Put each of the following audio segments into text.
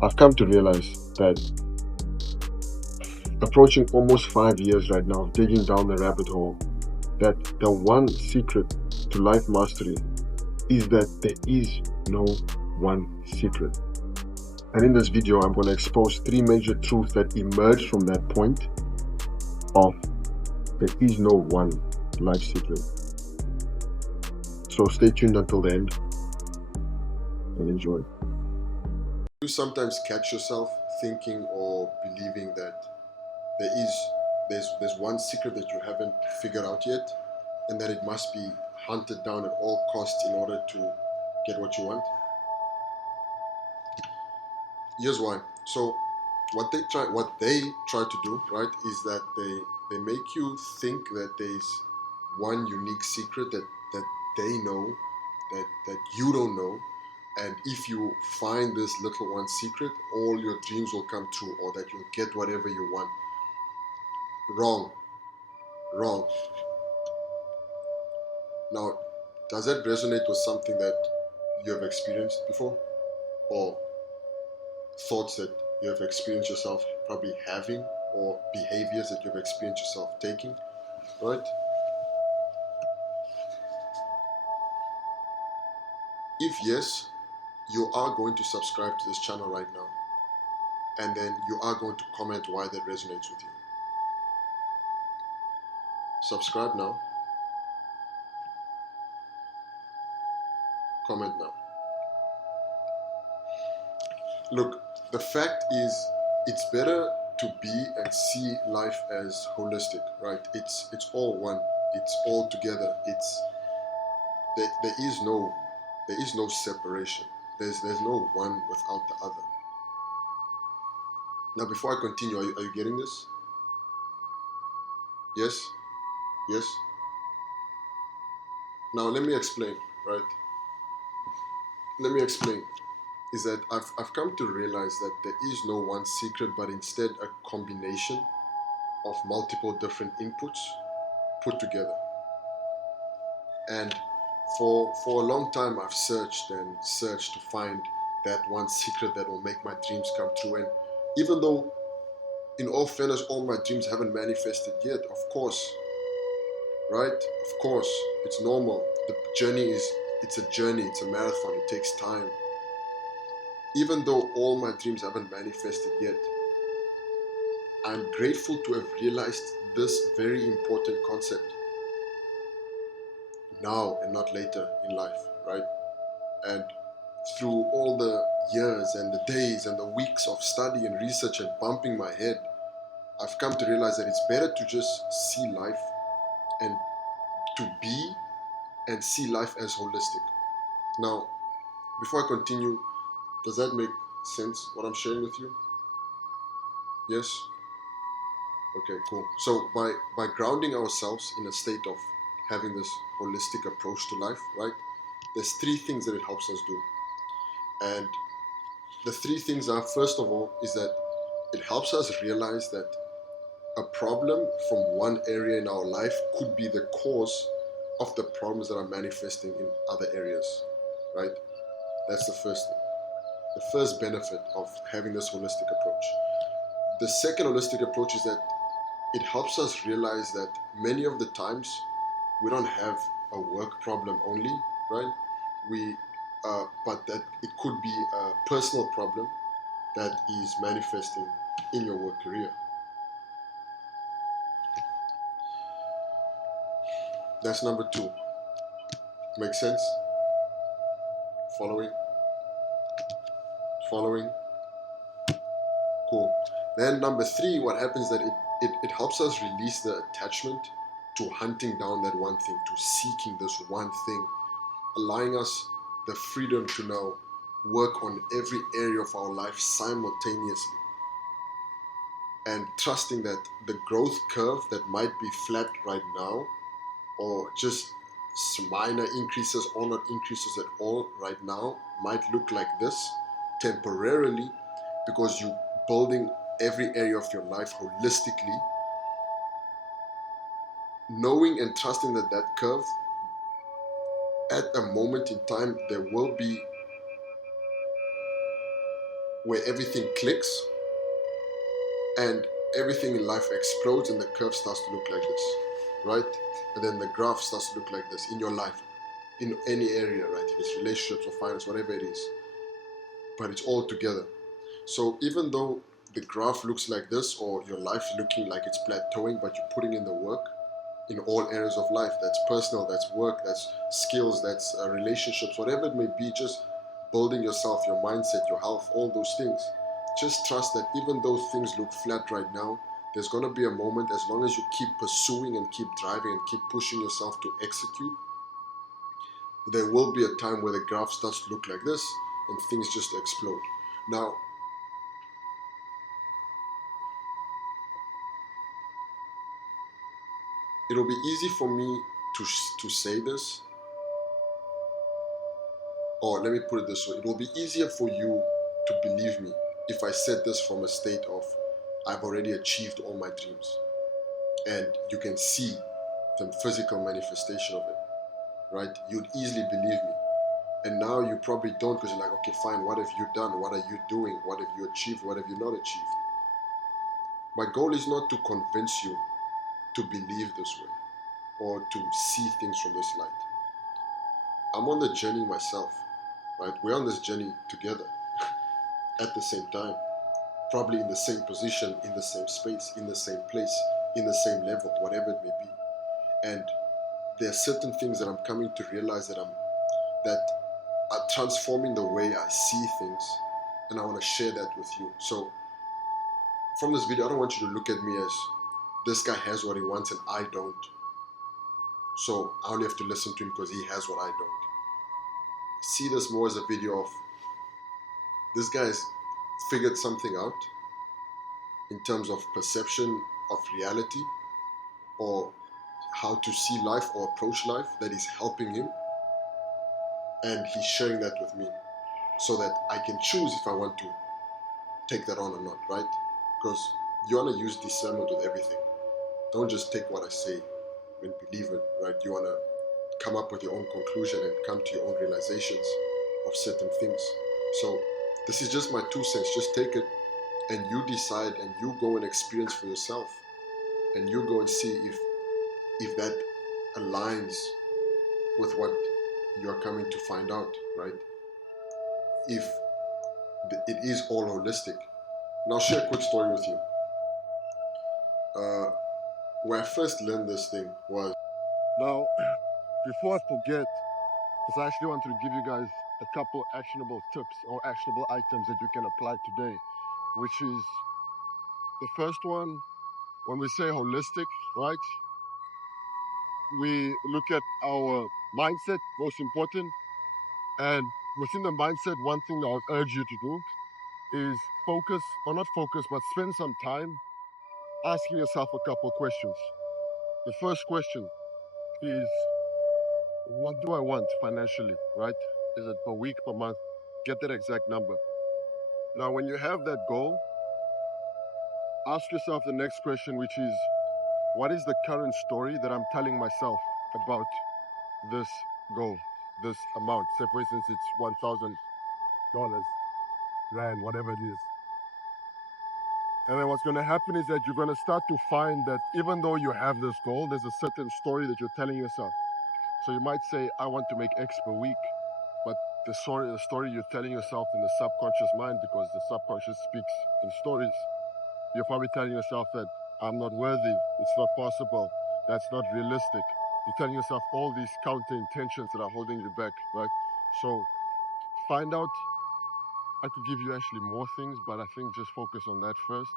I've come to realize that approaching almost 5 years right now, digging down the rabbit hole, that the one secret to life mastery is that there is no one secret. And in this video, I'm going to expose three major truths that emerge from that point of there is no one life secret. So stay tuned until the end and enjoy. You sometimes catch yourself thinking or believing that there's one secret that you haven't figured out yet, and that it must be hunted down at all costs in order to get what you want. Here's why. So what they try to do, right, is that they make you think that there's one unique secret that they know that you don't know, and if you find this little one secret, all your dreams will come true, or that you'll get whatever you want. Wrong. Wrong. Now, does that resonate with something that you have experienced before, or thoughts that you have experienced yourself probably having, or behaviors that you've experienced yourself taking, right? If yes, you are going to subscribe to this channel right now, and then you are going to comment why that resonates with you. Subscribe now, comment now. Look, the fact is, it's better to be and see life as holistic, right? It's all one. It's all together. There is no separation. There's no one without the other. Now, before I continue, are you getting this? Yes? Yes? Now, let me explain, right? Let me explain. Is that I've come to realize that there is no one secret, but instead a combination of multiple different inputs put together. And for a long time, I've searched and searched to find that one secret that will make my dreams come true. And even though, in all fairness, all my dreams haven't manifested yet, of course, right? Of course, it's normal. The journey it's a journey, it's a marathon, it takes time. Even though all my dreams haven't manifested yet, I'm grateful to have realized this very important concept now and not later in life, right? And through all the years and the days and the weeks of study and research and bumping my head, I've come to realize that it's better to just see life and to be and see life as holistic. Now, before I continue, does that make sense, what I'm sharing with you? Yes? Okay, cool. So by grounding ourselves in a state of having this holistic approach to life, right? There's three things that it helps us do. And the three things are, first of all, is that it helps us realize that a problem from one area in our life could be the cause of the problems that are manifesting in other areas, right? That's the first thing. The first benefit of having this holistic approach. The second holistic approach is that it helps us realize that many of the times we don't have a work problem only, right? But that it could be a personal problem that is manifesting in your work career. That's number two. Make sense? Following? Following? Cool. Then number three, what happens is that it helps us release the attachment to hunting down that one thing, to seeking this one thing, allowing us the freedom to now work on every area of our life simultaneously, and trusting that the growth curve that might be flat right now, or just minor increases or not increases at all right now, might look like this temporarily, because you're building every area of your life holistically, knowing and trusting that that curve, at a moment in time, there will be where everything clicks and everything in life explodes and the curve starts to look like this, right? And then the graph starts to look like this in your life, in any area, right? If it's relationships or finance, whatever it is, but it's all together. So even though the graph looks like this, or your life looking like it's plateauing, but you're putting in the work in all areas of life, that's personal, that's work, that's skills, that's relationships, whatever it may be, just building yourself, your mindset, your health, all those things. Just trust that even though things look flat right now, there's going to be a moment, as long as you keep pursuing and keep driving and keep pushing yourself to execute, there will be a time where the graph starts to look like this and things just explode. Now, it'll be easy for me to say this, or let me put it this way, it will be easier for you to believe me if I said this from a state of I've already achieved all my dreams and you can see the physical manifestation of it, right? You'd easily believe me. And now you probably don't, because you're like, okay, fine, what have you done? What are you doing? What have you achieved? What have you not achieved? My goal is not to convince you to believe this way or to see things from this light. I'm on the journey myself, right? We're on this journey together at the same time, probably in the same position, in the same space, in the same place, in the same level, whatever it may be. And there are certain things that I'm coming to realize that are transforming the way I see things, and I want to share that with you. So from this video, I don't want you to look at me as this guy has what he wants and I don't, so I only have to listen to him because he has what I don't. See this more as a video of this guy's figured something out in terms of perception of reality, or how to see life or approach life, that is helping him, and he's sharing that with me so that I can choose if I want to take that on or not, right? Because you want to use discernment with everything. Don't just take what I say and believe it, right? You want to come up with your own conclusion and come to your own realizations of certain things. So this is just my 2 cents. Just take it and you decide, and you go and experience for yourself, and you go and see if that aligns with what you're coming to find out, right? If it is all holistic. And I'll share a quick story with you. Where I first learned this thing was... Now, before I forget, because I actually wanted to give you guys a couple actionable tips or actionable items that you can apply today, which is the first one. When we say holistic, right, we look at our mindset, most important. And within the mindset, one thing that I would urge you to do is focus, or not focus, but spend some time asking yourself a couple questions. The first question is, what do I want financially, right? Is it per week, per month? Get that exact number. Now, when you have that goal, ask yourself the next question, which is, what is the current story that I'm telling myself about this goal, this amount? Say, for instance, it's $1,000, rand, whatever it is. And then what's going to happen is that you're going to start to find that even though you have this goal, there's a certain story that you're telling yourself. So you might say, I want to make X per week, but the story you're telling yourself in the subconscious mind, because the subconscious speaks in stories, you're probably telling yourself that I'm not worthy, it's not possible, that's not realistic. You're telling yourself all these counter intentions that are holding you back, right? So find out. I could give you actually more things, but I think just focus on that first.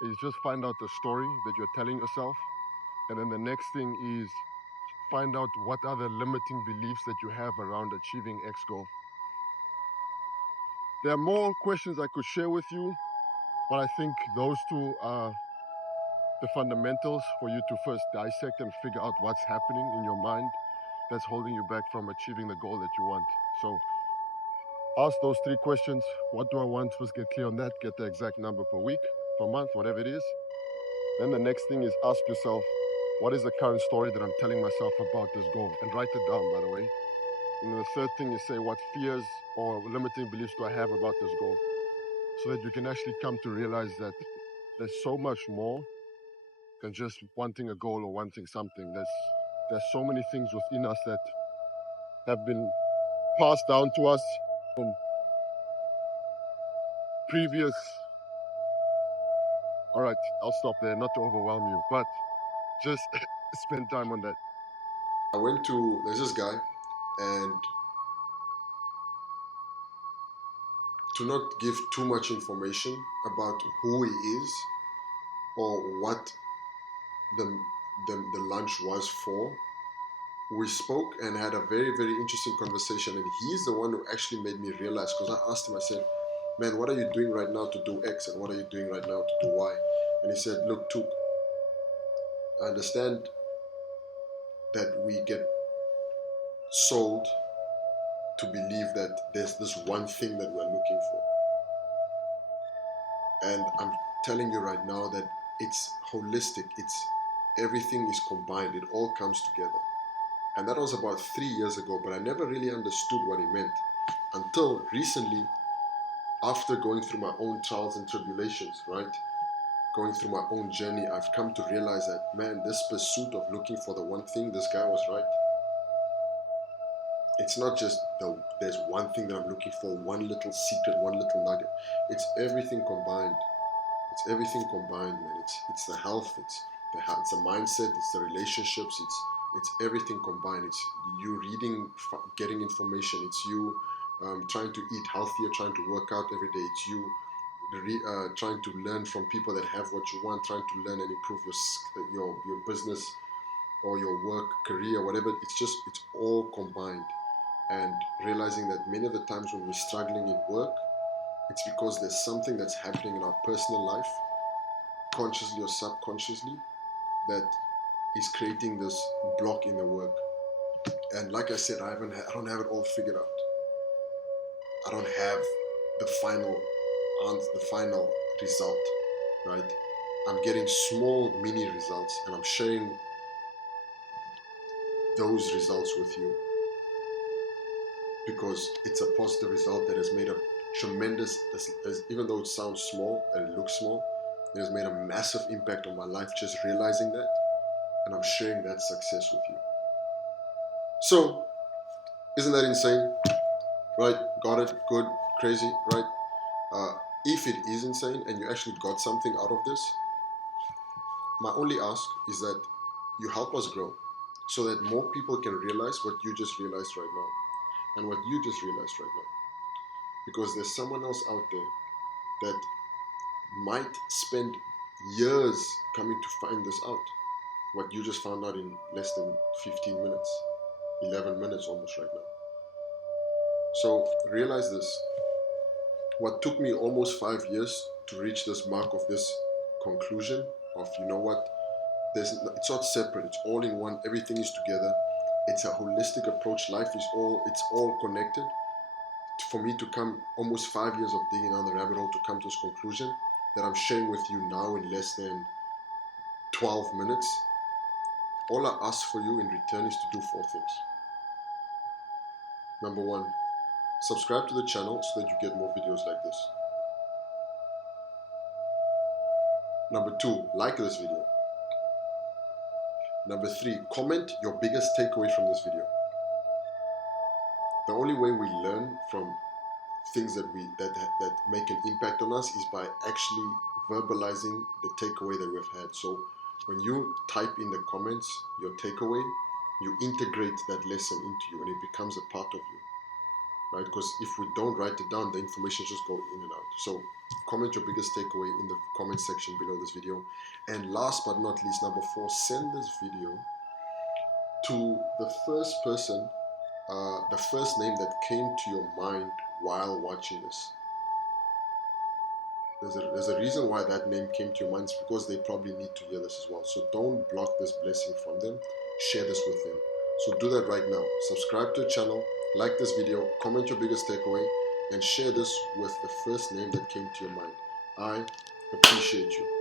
Is just find out the story that you're telling yourself. And then the next thing is find out what are the limiting beliefs that you have around achieving X goal. There are more questions I could share with you, but I think those two are the fundamentals for you to first dissect and figure out what's happening in your mind that's holding you back from achieving the goal that you want. So ask those 3 questions. What do I want? First get clear on that. Get the exact number per week, per month, whatever it is. Then the next thing is ask yourself, what is the current story that I'm telling myself about this goal? And write it down, by the way. And the third thing is say, what fears or limiting beliefs do I have about this goal? so that you can actually come to realize that there's so much more than just wanting a goal or wanting something. There's so many things within us that have been passed down to us from previous. All right, I'll stop there, not to overwhelm you, but just spend time on that. There's this guy, and to not give too much information about who he is or what the lunch was for, we spoke and had a very, very interesting conversation. And he's the one who actually made me realize, because I asked him, I said, man, what are you doing right now to do X, and what are you doing right now to do Y? And he said, look, Took, I understand that we get sold to believe that there's this one thing that we're looking for. And I'm telling you right now that it's holistic. It's everything is combined. It all comes together. And that was about 3 years ago, but I never really understood what he meant until recently, after going through my own trials and tribulations, right? Going through my own journey, I've come to realize that, man, this pursuit of looking for the one thing, this guy was right. It's not just there's one thing that I'm looking for, one little secret, one little nugget. It's everything combined. It's everything combined, man. It's the health, it's the mindset, it's the relationships, it's everything combined. It's you reading, getting information. It's you trying to eat healthier, trying to work out every day. It's you trying to learn from people that have what you want, trying to learn and improve your business or your work, career, whatever. It's all combined. And realizing that many of the times when we're struggling in work, it's because there's something that's happening in our personal life, consciously or subconsciously, that is creating this block in the work. And like I said, I don't have it all figured out. I don't have the final result, right? I'm getting small mini results, and I'm sharing those results with you because it's a positive result that has made a tremendous, even though it sounds small and it looks small, it has made a massive impact on my life just realizing that, and I'm sharing that success with you. So, isn't that insane? Right? Got it? Good? Crazy? Right? If it is insane and you actually got something out of this, my only ask is that you help us grow so that more people can realize what you just realized right now and what you just realized right now. Because there's someone else out there that might spend years coming to find this out. What you just found out in less than 15 minutes, 11 minutes almost right now. So realize this. What took me almost 5 years to reach this mark of this conclusion of, you know what, it's not separate, it's all in one, everything is together. It's a holistic approach. Life is it's all connected. For me to come almost 5 years of digging down the rabbit hole to come to this conclusion that I'm sharing with you now in less than 12 minutes, all I ask for you in return is to do 4 things. Number 1, subscribe to the channel so that you get more videos like this. Number 2, like this video. Number 3, comment your biggest takeaway from this video. The only way we learn from things that make an impact on us is by actually verbalizing the takeaway that we've had. So when you type in the comments your takeaway, you integrate that lesson into you and it becomes a part of you, right? Because if we don't write it down, the information just go in and out. So comment your biggest takeaway in the comment section below this video. And last but not least, number 4, send this video to the first person, the first name that came to your mind while watching this. There's a reason why that name came to your mind. It's because they probably need to hear this as well. So don't block this blessing from them. Share this with them. So do that right now. Subscribe to the channel, like this video, comment your biggest takeaway, and share this with the first name that came to your mind. I appreciate you.